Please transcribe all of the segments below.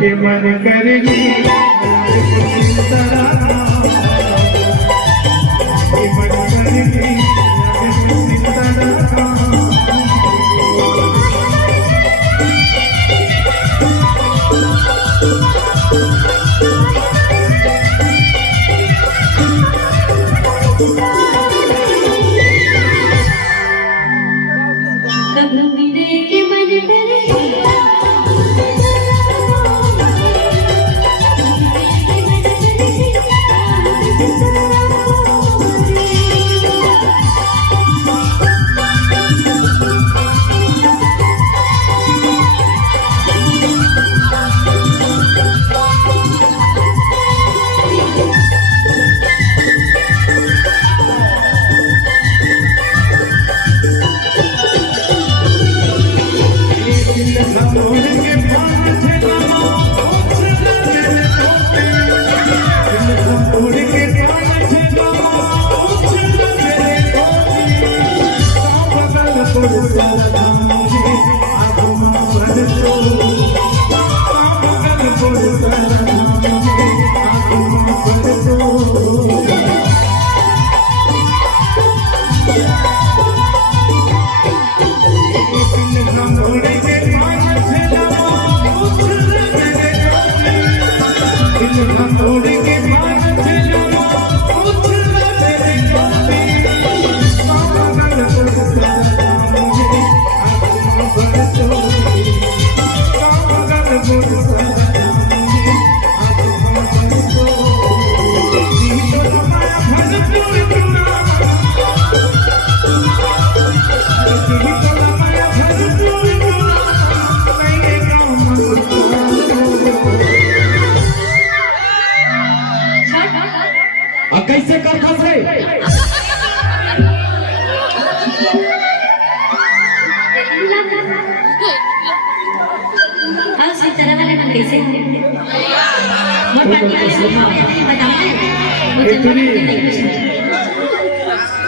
के मन करेगी कैसे कर फंस रहे कैसे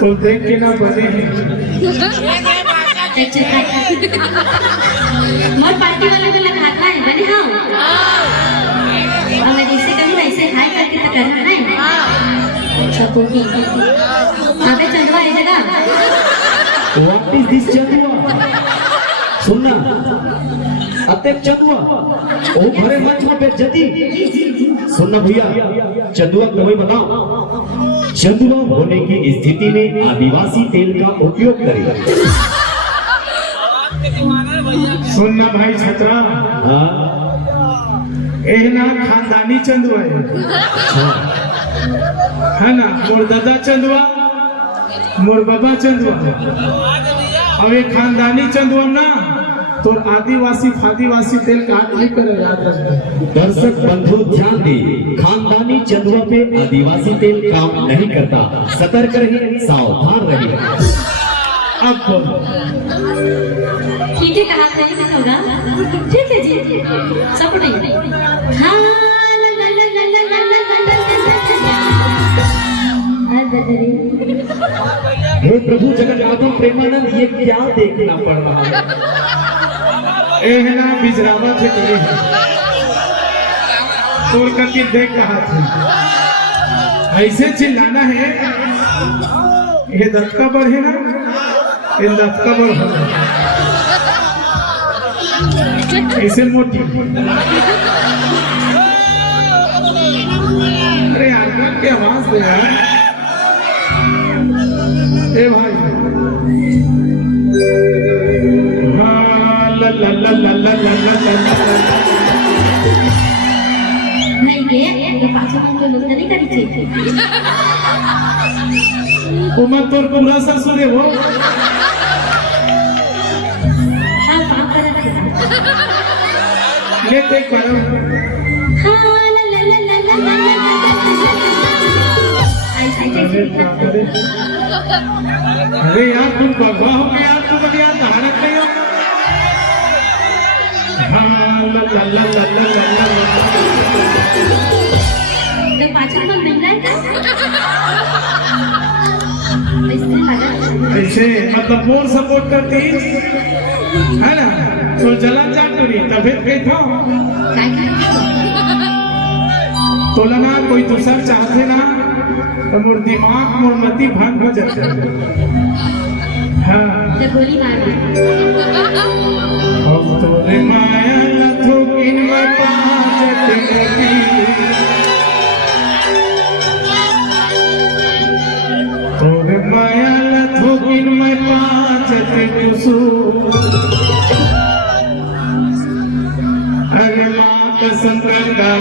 तो देख के ना बने मोर पार्टी वाले को लगा खाता है बने हाँ हमें जैसे कभी वैसे हाई करके तो करना नहीं अच्छा तो अबे चंदवा है जगह व्हाट इज दिस चंदुआ सुनना अतः चंदुआ ओ भरे मंच में बेइज्जती सुनना भैया चंदुआ तुम्हें बताओ चंदुआ होने की स्थिति में आदिवासी तेल का उपयोग करें सुनना भाई छतरा ना खानदानी चंदुआ है ना मोर दादा चंदुआ मोर बाबा चंदुआ और ये खानदानी चंदुआ ना तो आदिवासी फादिवासी तेल काट नहीं करे याद रखना। दर्शक बंधु ध्यान दे खानदानी चंदुआ पे आदिवासी तेल काम नहीं करता सतर्क रहिए सावधान रहिए। अब ठीक है कहा नहीं होगा ठीक है जी सब नहीं हाँ हे प्रभु जगन्नाथ प्रेमानंद ये क्या देखना पड़ रहा है ना बिजरावा थे तोड़ करके देख रहा था ऐसे चिल्लाना है ये दत्का बढ़ है ना ये दत्का बढ़ है ऐसे मोटी अरे आदमी की आवाज दे यार ए भाई ला ला ला ला ला ला ला नहीं ये पाँचों मन को लोग नहीं करी चाहिए उमा तोर पूरा ससुर है वो हाँ काम कर रहा ले देख पारो हाँ ला ला ला ला ला ला अरे बाप रे। अरे यार तुम बाबा हो गया यार, तुम यार धारक नहीं हो। हाँ ला ला ला ला ला ला ला। तो पाचन में मिल रहा है इसमें लगा ऐसे मतलब बोर सपोर्ट करती है ना, तो जला चाट रही तबियत गई था तो लगा कोई दूसर चाहते ना तो मोर दिमाग मोर मति भंग हो जाते। हाँ तो गोली मार अब तोरे माया लथो किन में पाजत गई, तोरे माया लथो किन में पाजत कुसु, अरे माँ कसम गंगा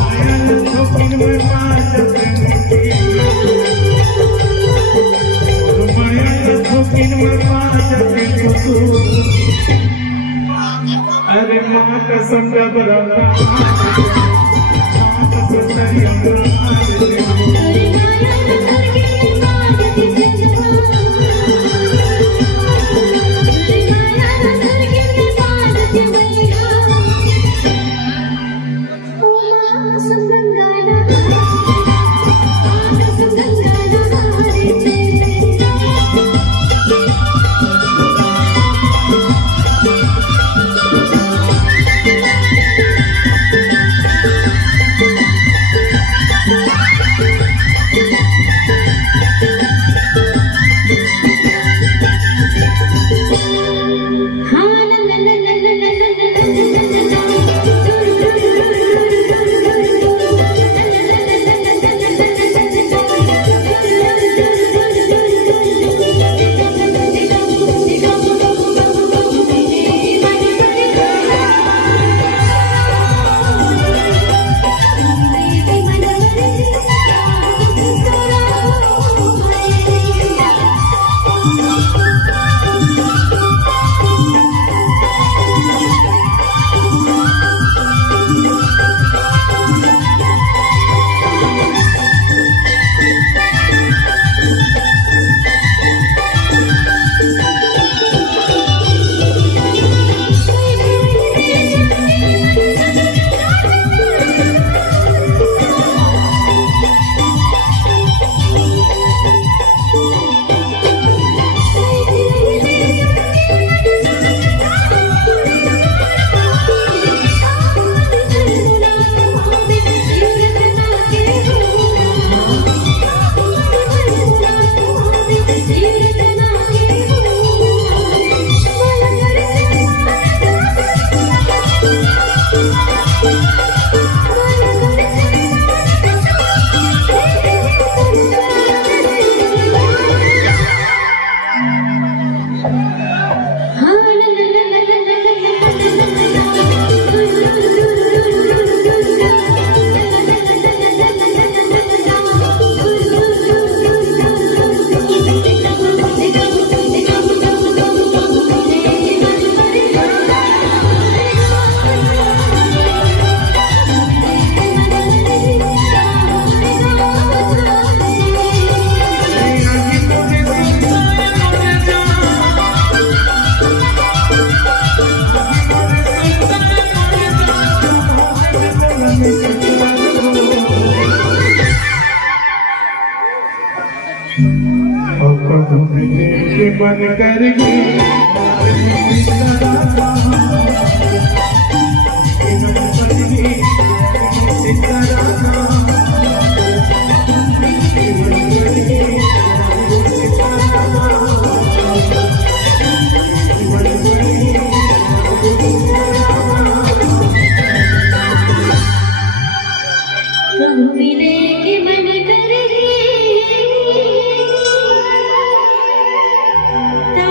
माया लथो किन में पाजत अरे माँ कसम मन करके प्रभु मिले के मन करे ता